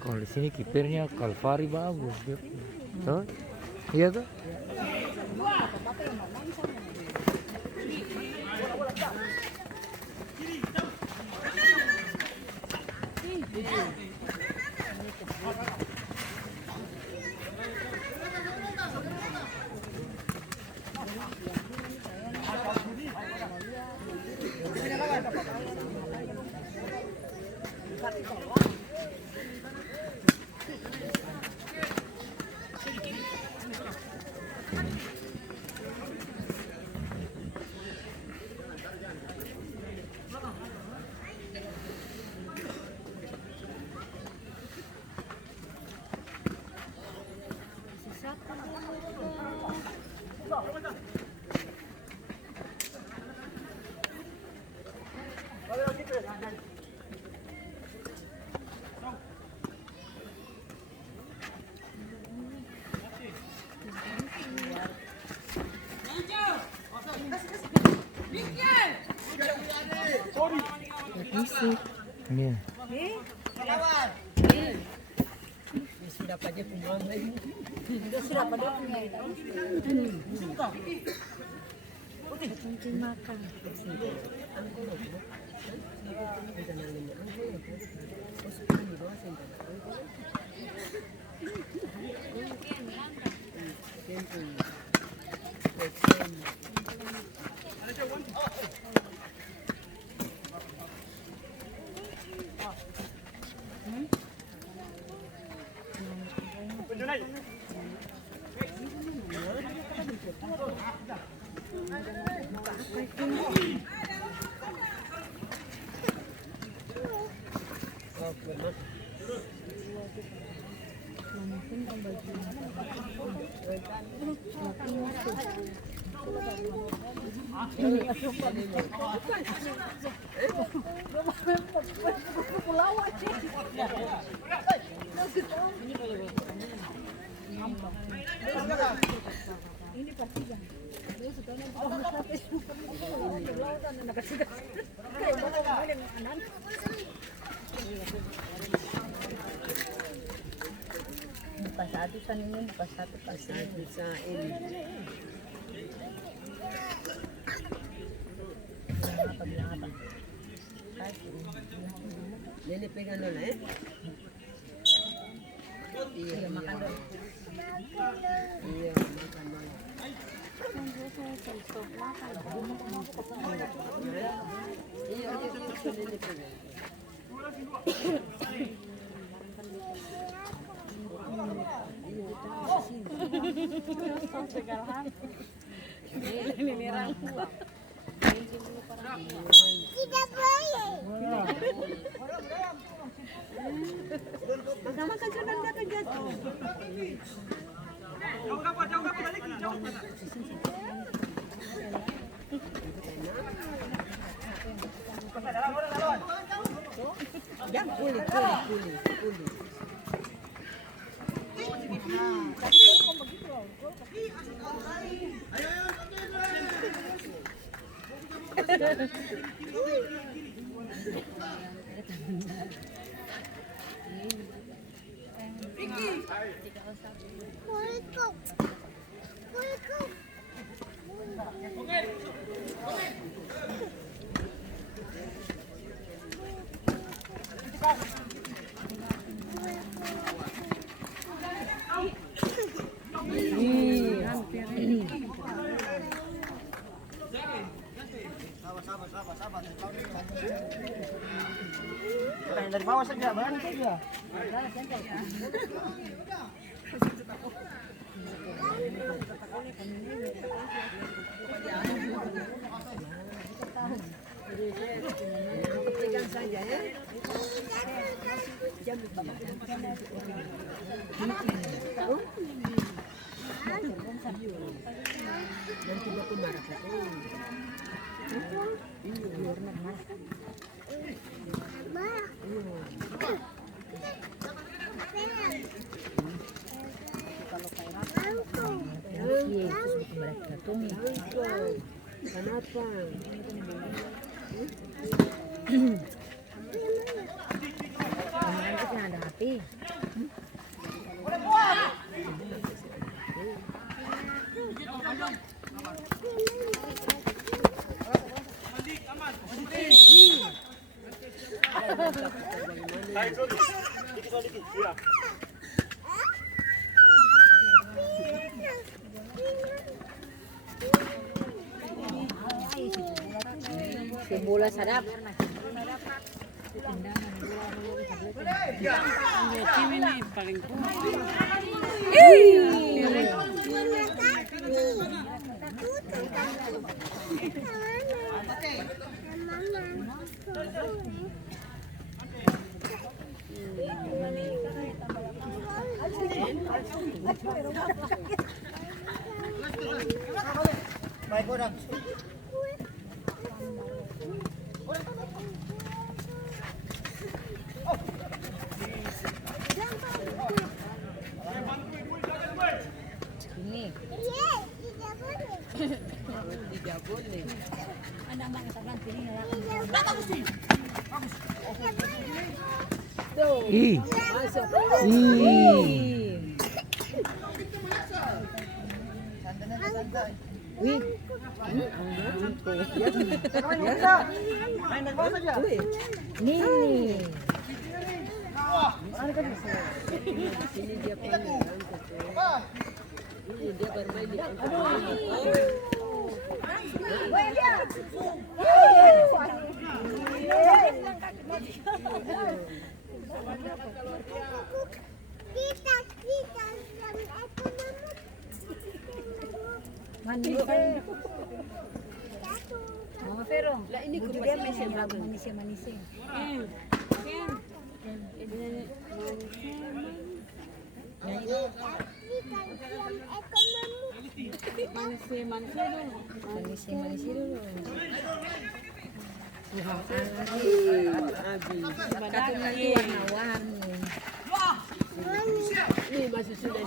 Kalau di sini kipernya Kalvari bagus, tuh, iya tuh. Iya. Sudah pada punya lagi. Sudah pada punya itu. Mungkin makan. Ini pasti jangan. Dia suka Buka satu sa ninyo, buka satu sa ini. Pag-laban. Nene pegang dulu Iya, makan dulu. Iya, makan dulu. Iya, nene pegang. tidak boleh. Sama kan sudah dapat jatuh. Jauh berapa balik? Jauh berapa? Jangan kuli. Sabar. dari bawah saja, barang saja. Pegang saja ya. Nanti baku marah kenapa? Kemarin kita ada api. Si bola sadap. Tim ini paling kuat. Baik, orang. Ini. Tidak boleh. Anak-anak kata ganti ini lah. Tuh. Ih. Masuk. Wih. Main dari bawah saja. Nih. Sini dia panggil. Ini dia bermain di Mandi Mama Vero. Lah ini Dia manisnya. Manis dulu. Kata nanti warna-warni. Ini masih sudah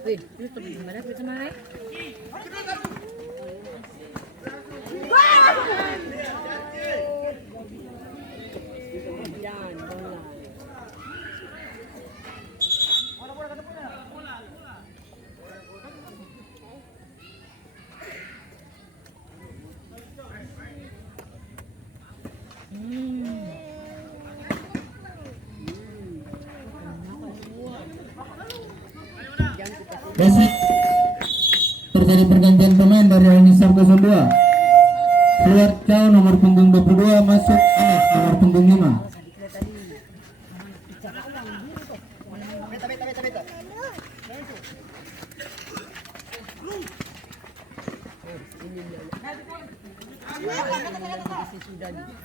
Wih, ini gimana kemarin? Besok terjadi pergantian pemain dari Al-Nisab 02. Keluar Cao nomor punggung 22, masuk Anas nomor punggung 5.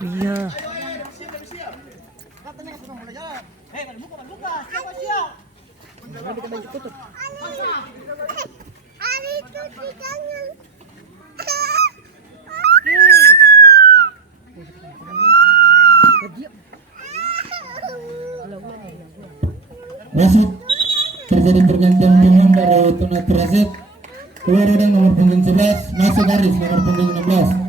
Iya. Besok terjadi pergantian pemain dari Tuna Trazet. Keluar orang nomor punggung 11, masuk garis nomor punggung 16.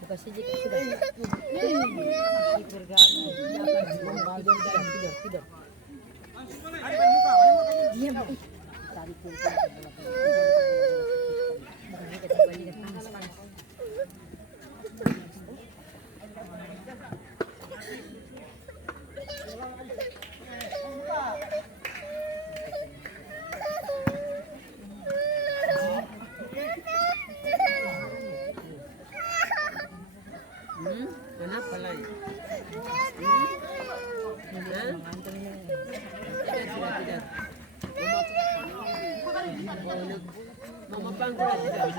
Buka saja sudah. Tidur. Diam. Tarik punggung. Panas. Kenapa lagi? Tidak. Mama pangkul tidak.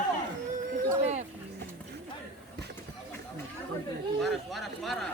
Suara.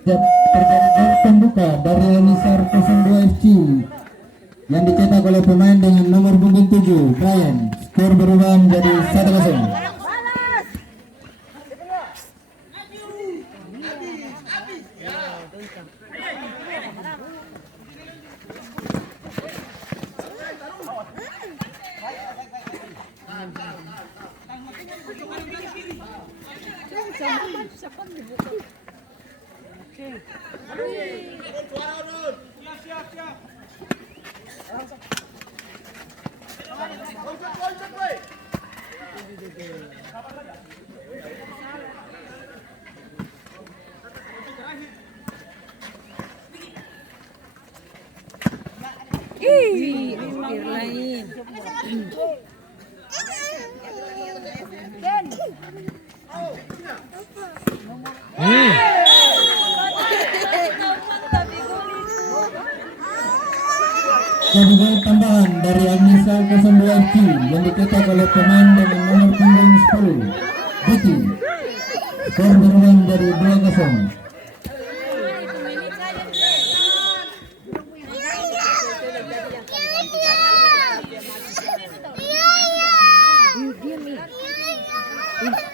Pertandingan pembuka dari Elisar 02 FC yang dicetak oleh pemain dengan nomor punggung 7 Brian. Skor berubah menjadi 1-0. lain. Jadi gol tambahan dari Anissa 02 FC yang dicetak oleh pemain dengan nomor punggung 10 Vicky. Skor berubah menjadi 2-0.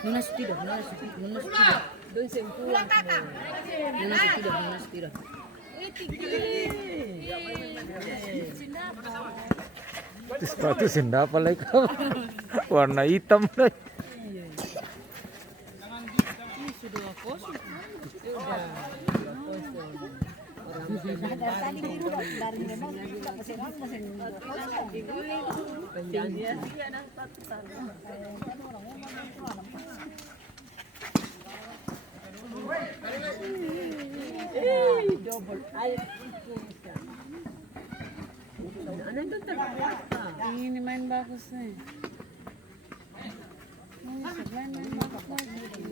Lunas tidak. Doon sempulang. Lunas tidak. Itu sepatu sendapa lagi warna hitam lagi. Sudah kosong. Tadi dari memang kita pesenan masih kosong. Ini main bagus nih. Main bagus lagi.